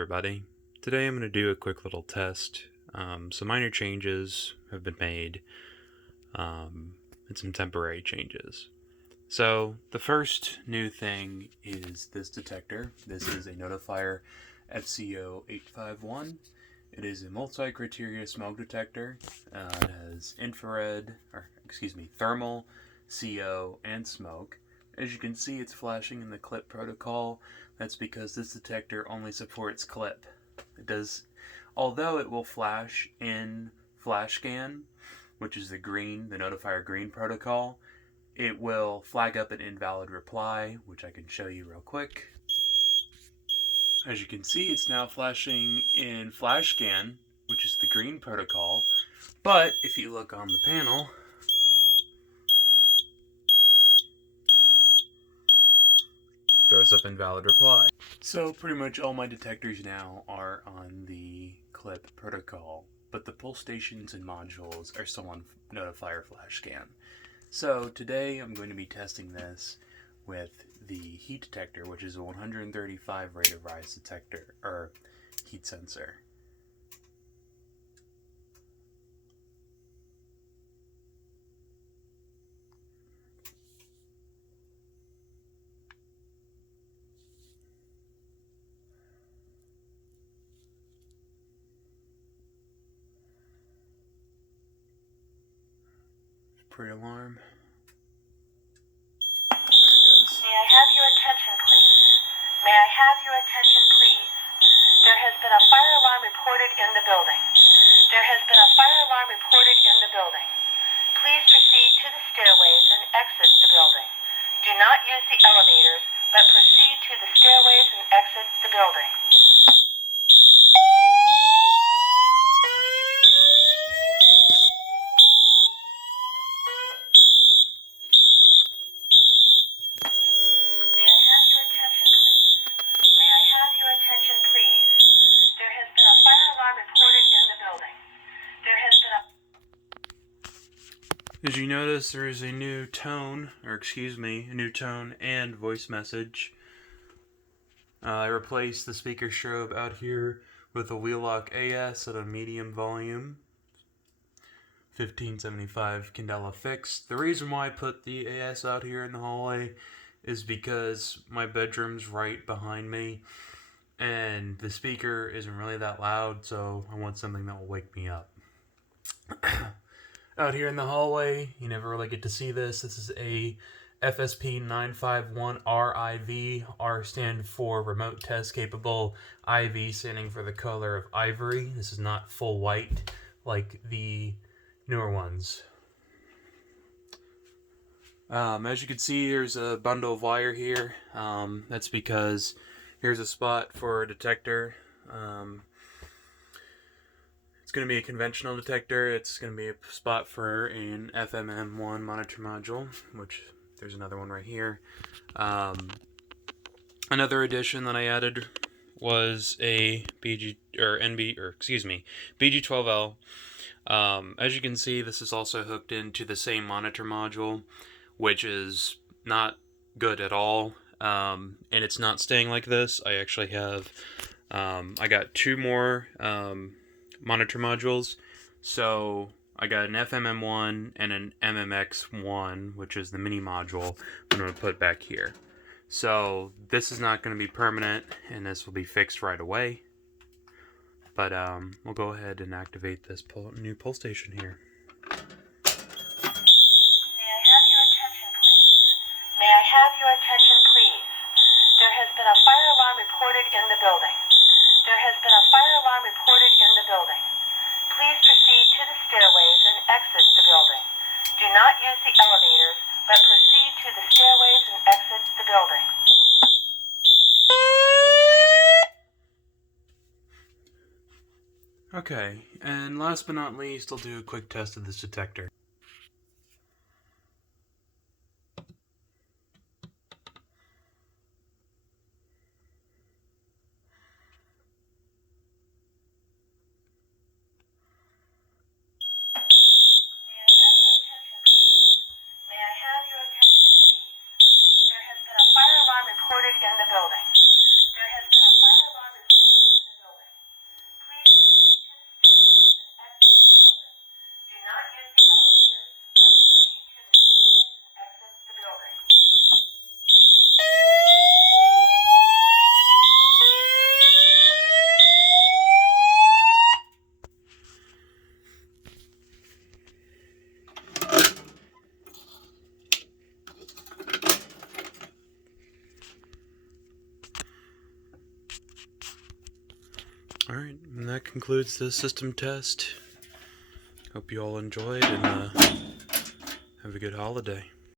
everybody. Today I'm going to do a quick little test. Some minor changes have been made, and some temporary changes. So the first new thing is this detector. This is a Notifier FCO851. It is a multi-criteria smoke detector. It has thermal, CO, and smoke. As you can see, it's flashing in the clip protocol. That's because this detector only supports clip. Although it will flash in flash scan, which is the notifier green protocol, it will flag up an invalid reply, which I can show you real quick. As you can see, it's now flashing in flash scan, which is the green protocol. But if you look on the panel, throws up invalid reply. So pretty much all my detectors now are on the clip protocol, but the pull stations and modules are still on notifier flash scan. So today I'm going to be testing this with the heat detector, which is a 135 rate of rise detector, or heat sensor. Pre-alarm. May I have your attention, please? May I have your attention, please? There has been a fire alarm reported in the building. There has been a fire alarm reported in the building. Please proceed to the stairways and exit the building. Do not use the elevators, but proceed to the stairways and exit the building. May I have your attention, please? May I have your attention, please? There has been a fire alarm reported in the building. There has been a... As you notice, there is a new tone and voice message. I replaced the speaker strobe out here with a Wheelock AS at a medium volume, 1575 candela fixed. The reason why I put the AS out here in the hallway is because my bedroom's right behind me, and the speaker isn't really that loud, so I want something that will wake me up. Out here in the hallway, you never really get to see this. This is a FSP 951 RIV. R stand for remote test capable, IV standing for the color of ivory. This is not full white like the newer ones. As you can see, there's a bundle of wire here. That's because here's a spot for a detector. It's going to be a conventional detector. It's going to be a spot for an FMM1 monitor module, which there's another one right here. Another addition that I added was a BG12L. As you can see, this is also hooked into the same monitor module, which is not good at all. And it's not staying like this. I actually have, I got two more monitor modules. So I got an FMM1 and an MMX1, which is the mini module I'm going to put back here. So this is not going to be permanent, and this will be fixed right away. But we'll go ahead and activate this new pull station here. May I have your attention, please? May I have your attention, please? There has been a fire alarm reported in the building. There has been a fire alarm reported in the building. Please proceed to the stairways and exit the building. Do not use the elevators, but proceed to the stairways and exit the building. Okay, and last but not least, I'll do a quick test of this detector. Reported in the building. There has been a fire alarm reported in the Alright, and that concludes the system test. Hope you all enjoyed, and have a good holiday.